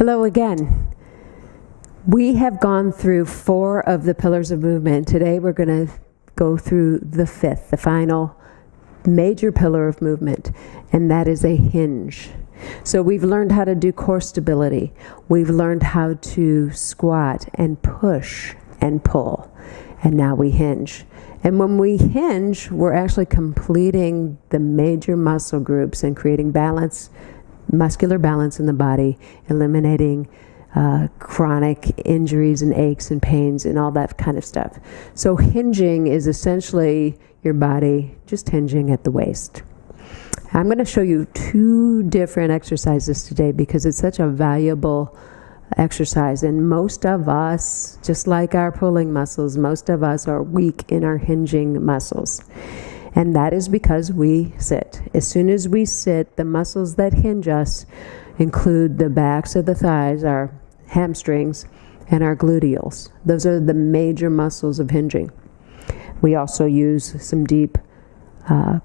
Hello again. We have gone through 4 of the pillars of movement. Today we're going to go through the 5th, the final major pillar of movement, and that is a hinge. So we've learned how to do core stability. We've learned how to squat and push and pull, and now we hinge. And when we hinge, we're actually completing the major muscle groups and creating balance, muscular balance in the body, eliminating chronic injuries and aches and pains and all that kind of stuff. So hinging is essentially your body just hinging at the waist. I'm going to show you 2 different exercises today because it's such a valuable exercise, and most of us, just like our pulling muscles, most of us are weak in our hinging muscles. And that is because we sit. As soon as we sit, the muscles that hinge us include the backs of the thighs, our hamstrings, and our gluteals. Those are the major muscles of hinging. We also use some deep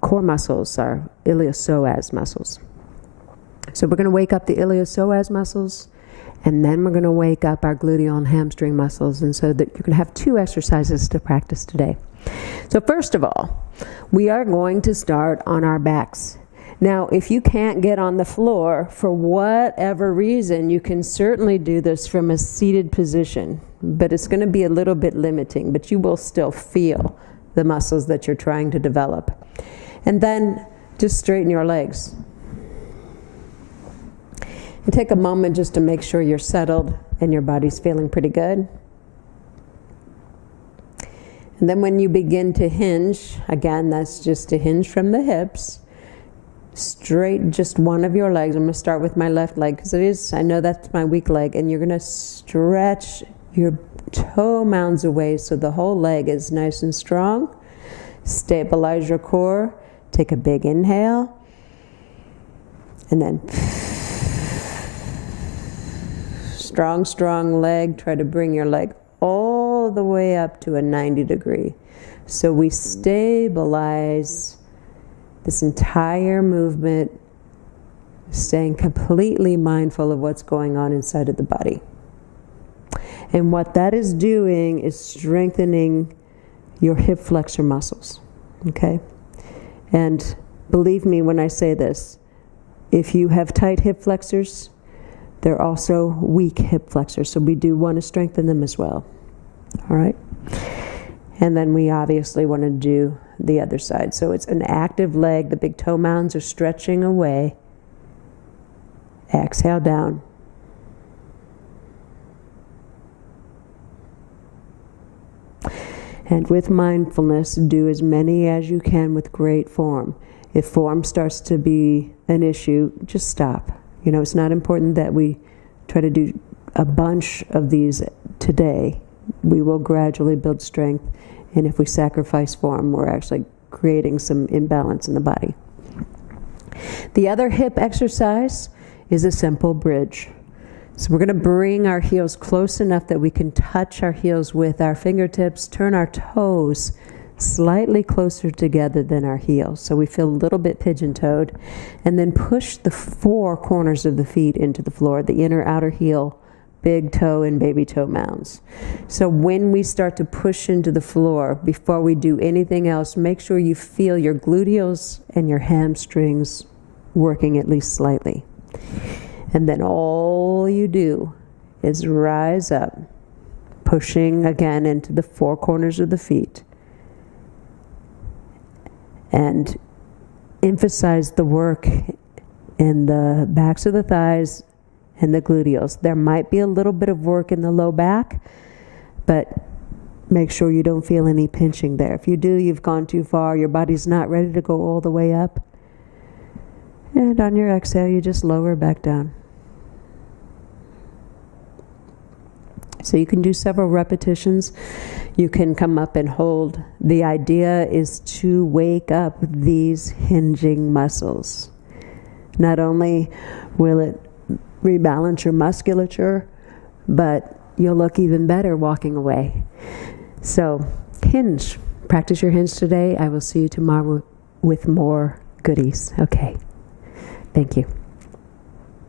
core muscles, our iliopsoas muscles. So we're going to wake up the iliopsoas muscles, and then we're going to wake up our gluteal and hamstring muscles, and so that you're going to have 2 exercises to practice today. So first of all, we are going to start on our backs. Now, if you can't get on the floor for whatever reason, you can certainly do this from a seated position, but it's going to be a little bit limiting, but you will still feel the muscles that you're trying to develop. And then just straighten your legs. And take a moment just to make sure you're settled and your body's feeling pretty good. And then when you begin to hinge, again, that's just to hinge from the hips, straight just one of your legs. I'm going to start with my left leg because I know that's my weak leg, and you're going to stretch your toe mounds away so the whole leg is nice and strong. Stabilize your core. Take a big inhale, and then strong leg. Try to bring your leg all the way up to a 90 degree. So we stabilize this entire movement, staying completely mindful of what's going on inside of the body. And what that is doing is strengthening your hip flexor muscles, okay? And believe me when I say this, if you have tight hip flexors, they're also weak hip flexors, so we do want to strengthen them as well. All right? And then we obviously want to do the other side. So it's an active leg. The big toe mounds are stretching away. Exhale down. And with mindfulness, do as many as you can with great form. If form starts to be an issue, just stop. You know, it's not important that we try to do a bunch of these today. We will gradually build strength, and if we sacrifice form, we're actually creating some imbalance in the body. The other hip exercise is a simple bridge. So we're going to bring our heels close enough that we can touch our heels with our fingertips, turn our toes slightly closer together than our heels, so we feel a little bit pigeon-toed, and then push the 4 corners of the feet into the floor, the inner outer heel, big toe, and baby toe mounds. So when we start to push into the floor, before we do anything else, make sure you feel your gluteals and your hamstrings working at least slightly. And then all you do is rise up, pushing again into the 4 corners of the feet. And emphasize the work in the backs of the thighs and the gluteals. There might be a little bit of work in the low back, but make sure you don't feel any pinching there. If you do, you've gone too far. Your body's not ready to go all the way up. And on your exhale, you just lower back down. So you can do several repetitions. You can come up and hold. The idea is to wake up these hinging muscles. Not only will it rebalance your musculature, but you'll look even better walking away. So hinge. Practice your hinge today. I will see you tomorrow with more goodies. Okay. Thank you.